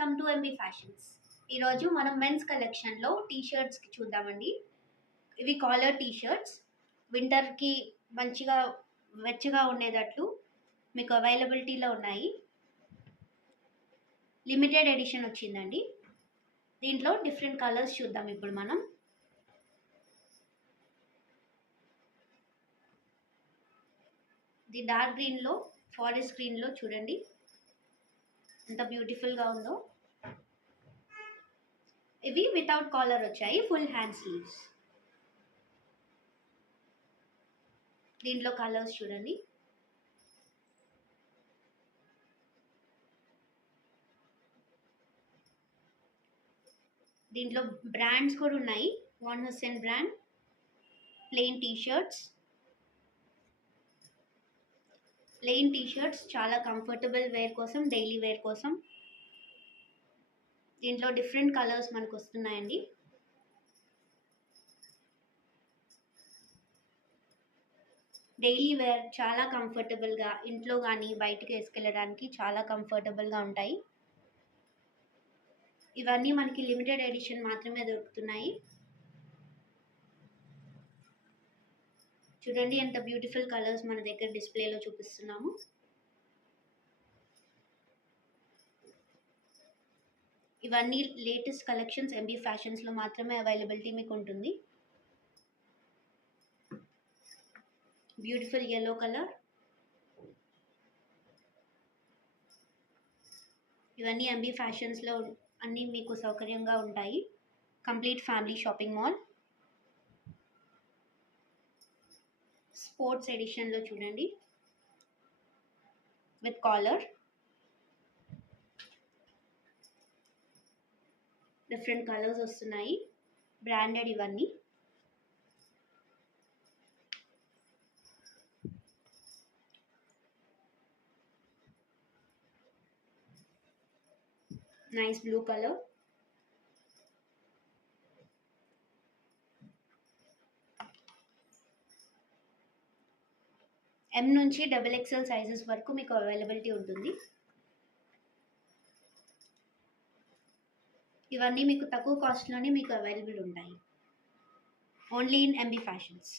Welcome to MB fashions. ఈరోజు మనం మెన్స్ కలెక్షన్లో టీషర్ట్స్కి చూద్దామండి. ఇవి కాలర్ టీషర్ట్స్, వింటర్కి మంచిగా వెచ్చగా ఉండేటట్లు మీకు అవైలబిలిటీలో ఉన్నాయి. లిమిటెడ్ ఎడిషన్ వచ్చిందండి. దీంట్లో డిఫరెంట్ కలర్స్ చూద్దాం ఇప్పుడు మనం. ఇది డార్క్ గ్రీన్లో, ఫారెస్ట్ గ్రీన్లో చూడండి ఎంత బ్యూటిఫుల్గా ఉందో. ఇవి వితౌట్ కాలర్ వచ్చాయి, ఫుల్ హ్యాండ్ స్లీవ్స్. దీంట్లో కలర్స్ చూడండి. దీంట్లో బ్రాండ్స్ కూడా ఉన్నాయి. Van Heusen brand plain t shirts చాలా కంఫర్టబుల్ వేర్ కోసం, డైలీ వేర్ కోసం. దీంట్లో డిఫరెంట్ కలర్స్ మనకు వస్తున్నాయండి. డైలీ వేర్ చాలా కంఫర్టబుల్గా, ఇంట్లో కానీ బయటికి వేసుకెళ్ళడానికి చాలా కంఫర్టబుల్గా ఉంటాయి. ఇవన్నీ మనకి లిమిటెడ్ ఎడిషన్ మాత్రమే దొరుకుతున్నాయి. చూడండి ఎంత బ్యూటిఫుల్ కలర్స్ మన దగ్గర డిస్ప్లేలో చూపిస్తున్నాము. ఇవన్నీ లేటెస్ట్ కలెక్షన్స్ ఎంబీ ఫ్యాషన్స్లో మాత్రమే అవైలబిలిటీ మీకు ఉంటుంది. Beautiful yellow colour. ఇవన్నీ ఎంబీ ఫ్యాషన్స్లో అన్నీ మీకు సౌకర్యంగా ఉంటాయి. Complete family shopping mall. Sports ఎడిషన్లో చూడండి విత్ కాలర్. డిఫరెంట్ కలర్స్ వస్తున్నాయి, బ్రాండెడ్ ఇవన్నీ. Nice blue colour. M నుంచి XXL సైజెస్ వరకు మీకు అవైలబిలిటీ ఉంటుంది. ఇవన్నీ మీకు తక్కువ కాస్ట్లోనే మీకు అవైలబుల్ ఉంటాయి. Only in MB fashions.